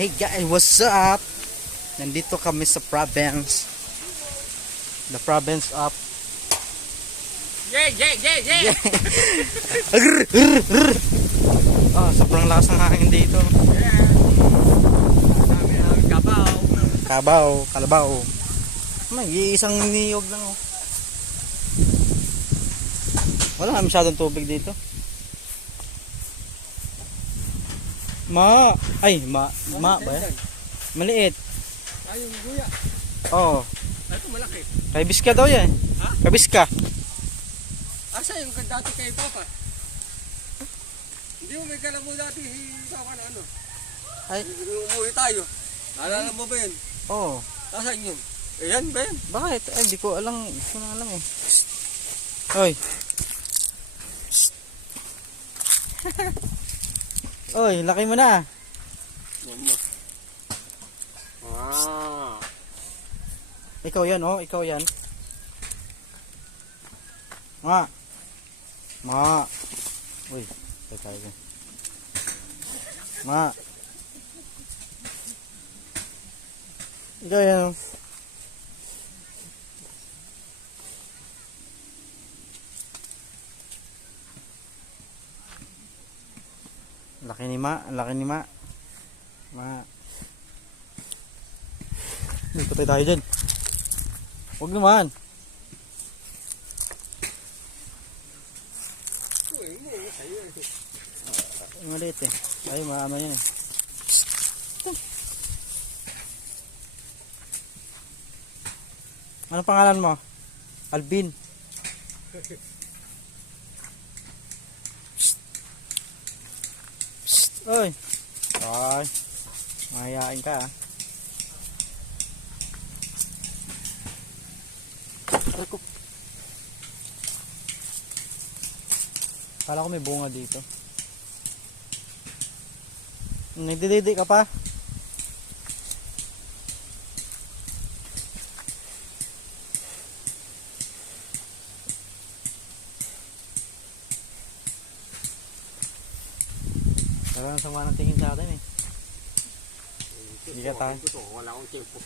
Hey guys, what's up? Nandito kami sa province. The province of Yeah. sobrang lakas ng hangin dito. Namin kabaw. Kalabaw. May isang niyog lang oh. Wala nga masyadong tubig dito. Ma ba yan? Maliit. Ay, yung guya. Oo. Ito malaki. Kaibiska daw yan. Ha? Kaibiska. Asa yung dati kay Papa? Hindi mo may kalamo dati Papa na ano? Ay. Umuwi tayo. Naalala mo ba yun? Oo. Asan yun? Ayan ba yun? Bakit? Ay, di ko alam. Di ko na alam eh. Oy. Oy, laki mo na. Mama. Ah. Ikaw yan, oh. Ikaw yan. Ma. Uy, tayo dyan. Ma. Ikaw yan. Laki ni Ma. Ma. Patay tayo dyan. Huwag naman. Maliit eh. Ay, maano yan eh. Ano pangalan mo? Alvin. Oy. Ay. Mahihain ka ah. Kala ko may bunga dito. Nagdididi ka pa? Talagang sama ng tingin sa atin eh. Hindi ka tayo. Wala akong tempo.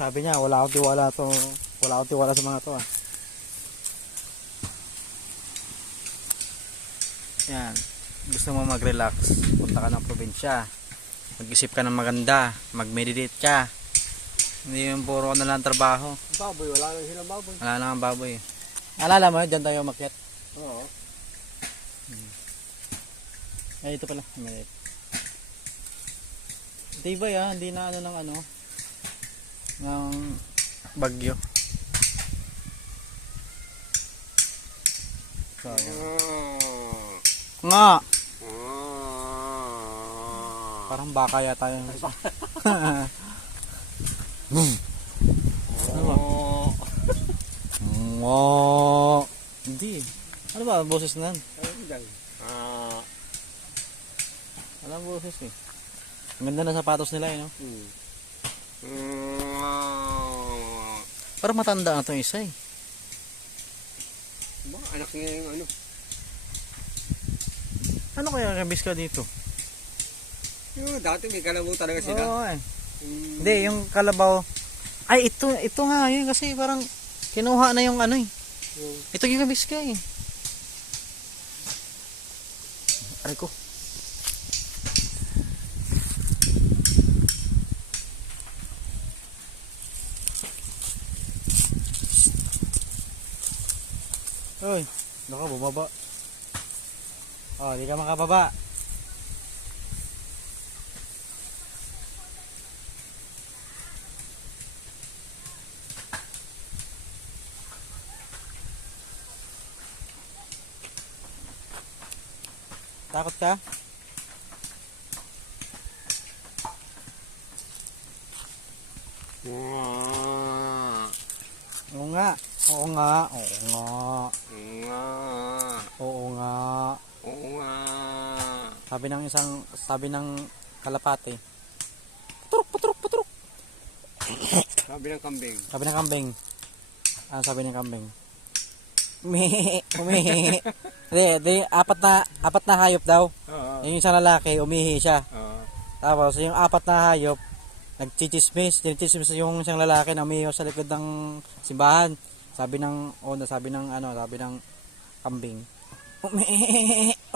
Sabi niya, wala akong tiwala sa mga to ah. Yan. Gusto mo mag-relax, punta ka ng probinsya. Mag-isip ka ng maganda, mag-meditate ka. Hindi yung puro ka na lang trabaho. Baboy, wala nang silang baboy. Wala na ang baboy. Alala mo, dyan tayo umakyat. Oo. Ay, ito pala. Maliit. Ito iba ya, hindi na ano ng ano. Ng bagyo. So, nga! Parang baka yata yun. Ano ba? Hindi. Ano ba ang boses na yan? Alam boses eh. Ang ganda na sapatos nila eh, no? Parang matanda na itong isa eh. Baka anak niya yung ano. Ano kaya kabis ka dito? Yung dati may kalamo talaga sila. Oo eh. Hindi, yung kalabaw. Ay, ito nga yun kasi parang kinuha na yung ano eh. Ito yung kabis ka eh. Aray ko. Uy, baka bumaba. Oh, di ka makababa. Takot ka? Oo nga. Oo nga. Oo nga. Oo nga. Oo nga. Sabi ng kalapate. Puturok. Sabi ng kambing. Sabi ng kambing. Ano sabi ng kambing? Umihi. Hindi, apat na hayop daw. Oo. Yung isang lalaki, umihi siya. Oo. Tapos yung apat na hayop, nagchichismis. Chinichismis yung isang lalaki na umiiwas sa likod ng simbahan. Sabi ng kambing.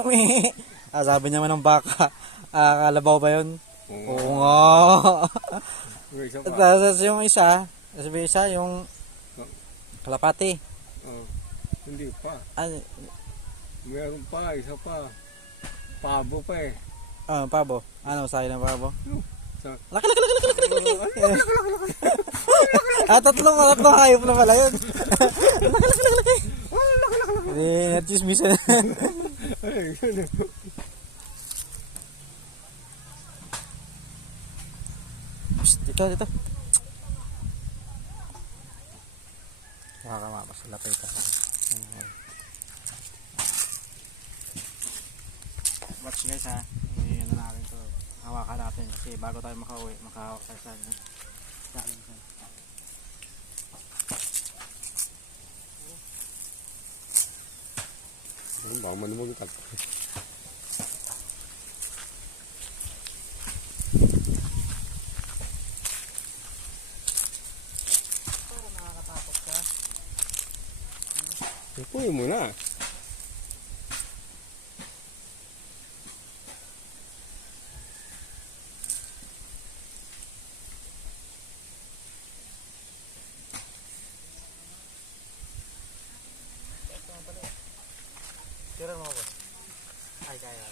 Umi. Sabi naman ng baka, kalabaw ba yun? Oo nga. Yung isa pa. Tapos yung isa, yung kalapati. Oh, hindi pa. Ano, Meron pa, isa pa. Pabo pa eh. pabo. Ano sabi ng pabo? Sa- Laki. Tatlong hayop na pala yun. Laki. Hindi, natismisan. Ay, yun. Dito. Nakakamapas sa lapay ka. Watch guys ha. Ano natin to. Hawakan natin kasi bago tayo makauwi, makahawak tayo sa Baka manumog ka. para nakakatakot ka. Ipuin mo na. Tira mo ba? Ay, kaya.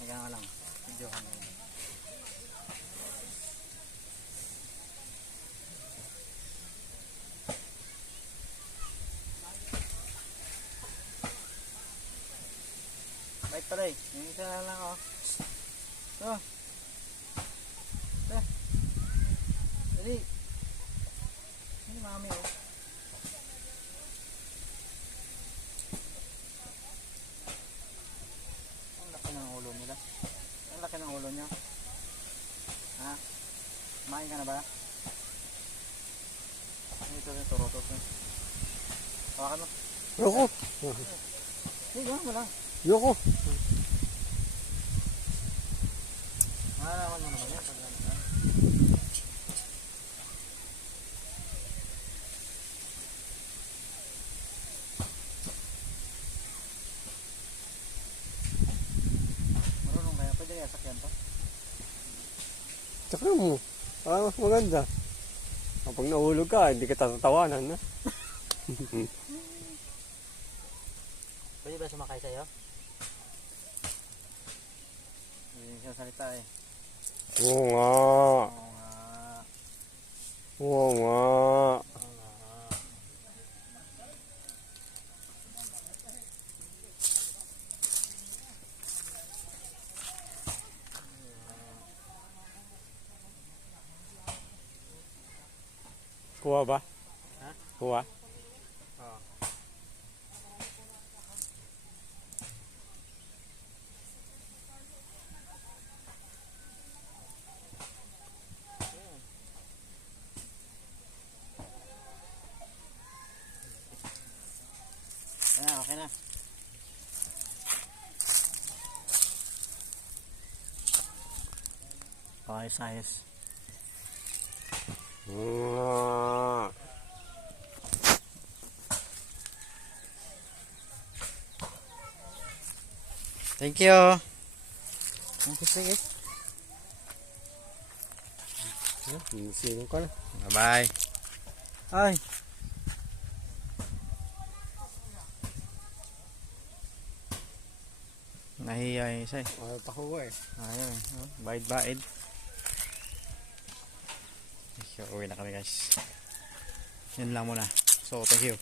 Nagana ka lang. Video ka na. Bait pala eh. Yung isa na lang oh. Oh. Dali. Ano mami oh. Ang laki ng ulo nila. Ang laki ng ulo niya. Ha? Kumain ka na ba? Ito yung turotos eh. Hawakan mo. Yoko. Hindi, gawin mo lang. Yoko. Malalaman mo naman yan. Pag ano ka. Marunong kaya. Pwede kaya sakyan to? Tsaka mo. Mas maganda. Kapag nahulog ka, hindi ka tatatawanan na. Pwede ba sumakay sa'yo? Hindi siya salita eh. Oo nga. Oo nga. Oo nga. Oo nga. Kuha ba? Ha? Kuha? Oo. Ayan, okay na. Okay, size. Thank you. Sige. Sino ka na? Bye-bye. Ay. Nahiya yung isa eh. Ayaw takuha eh. Ayun. Bait-bait. So, uwi na kami guys. Yun lang muna. So, thank you.